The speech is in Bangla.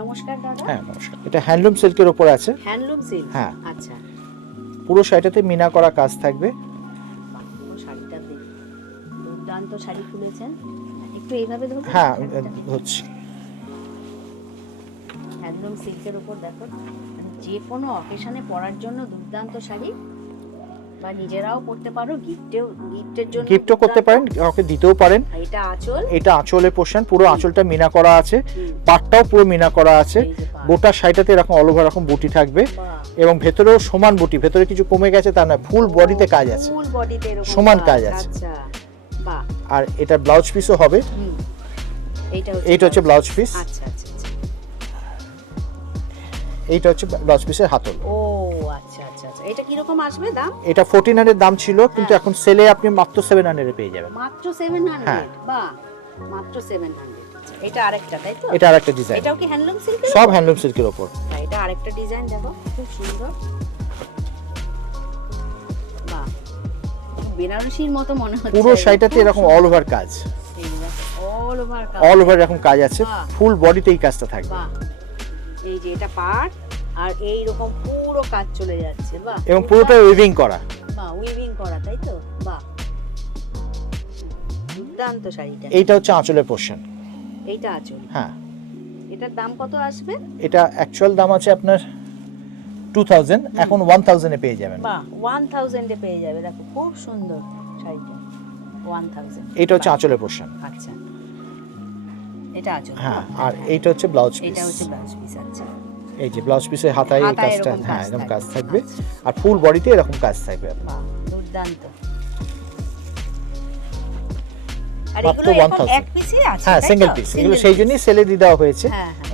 নমস্কার দাদা। হ্যাঁ নমস্কার। এটা হ্যান্ডলুম সিল্কের উপর আছে। Handloom silk. হ্যাঁ। আচ্ছা। পুরো শাড়িটাতে মিনা করা কাজ থাকবে। পুরো শাড়িটা দেখুন, দুর্দান্ত শাড়ি খুলেছেন। একটু এইভাবে ধরুন। হ্যাঁ হচ্ছে। হ্যান্ডলুম সিল্কের উপর দেখুন, মানে যে কোনো অকেশনে পরার জন্য দুর্দান্ত শাড়ি, বা নিজেরাও পরতে পারো, গিফটের জন্য গিফটও করতে পারেন, কাউকে দিতেও পারেন। এটা আঁচল। এটা আঁচলের পোর্শন, পুরো আঁচলটা মিনা করা আছে। পাটটাও পুরো মিনা করা আছে। গোটা শাড়িটাতে এরকম অল ওভার এরকম বুটি থাকবে এবং ভেতরেও সমান বুটি, ভেতরে কিছু কমে গেছে তা না, ফুল বডিতে কাজ আছে, ফুল বডিতে এরকম সমান কাজ আছে। আচ্ছা, বাহ। আর এটা ব্লাউজ পিসও হবে। এইটা হচ্ছে ব্লাউজ পিস। আচ্ছা আচ্ছা আচ্ছা। এইটা হচ্ছে ব্লাউজ পিসের হাতল। ও আচ্ছা আচ্ছা আচ্ছা। এটা কি রকম আসবে দাম? এটা 1400 এর দাম ছিল, কিন্তু এখন সেলে আপনি মাত্র 700 এ পেয়ে যাবেন। মাত্র 700? হ্যাঁ। বাহ, মাত্র 700। এটা আরেকটা, তাই তো? এটা আরেকটা ডিজাইন। এটাও কি হ্যান্ডলুম সিল্কের? সব হ্যান্ডলুম সিল্কের উপর। এটা আরেকটা ডিজাইন দেখো, খুব সুন্দর। বাহ, বেনারসির মতো মনে হচ্ছে। পুরো শাড়িটাতে এরকম অল ওভার কাজ, অল ওভার কাজ, অল ওভার এরকম কাজ আছে। বাহ। ফুল বডিতে এই কাজটা থাকবে। বাহ, এই যে এটা পাড়, আর এই রকম পুরো কাজ চলে যাচ্ছে। বাহ, এবং পুরোটা উইভিং করা। বাহ, উইভিং করা, তাই তো? বাহ, দুর্দান্ত শাড়িটা। এইটা হচ্ছে আঁচলের পোর্শন। এইটা আঁচল। হ্যাঁ। এটার দাম কত আসবে? এটা অ্যাকচুয়াল দাম আছে আপনার 2000, এখন 1000 এ পেয়ে যাবেন। বাহ, 1000 এ পেয়ে যাবে। দেখো খুব সুন্দর শাড়িটা, 1000। এটা হচ্ছে আঁচলের পোর্শন। আচ্ছা, এটা আঁচল। হ্যাঁ, আর এইটা হচ্ছে ব্লাউজ পিস। এটা হচ্ছে ব্লাউজ পিস। আচ্ছা, এই যে ব্লাউজ পিসের হাতায় এই হাতায় কাজটা, এরকম হ্যাঁ কাজ এরকম থাকবে। কাজ থাকবে। আচ্ছা। আর ফুল বডিতে এরকম কাজ থাকবে। বাহ, দুর্দান্ত। আর মাত্র এগুলো এখন 1000। এক পিসই আছে? হ্যাঁ, তাই সিঙ্গেল তো? পিস। এগুলো Single সেই piece। জন্যই সেলে দিয়ে দেওয়া হয়েছে। হ্যাঁ হ্যাঁ।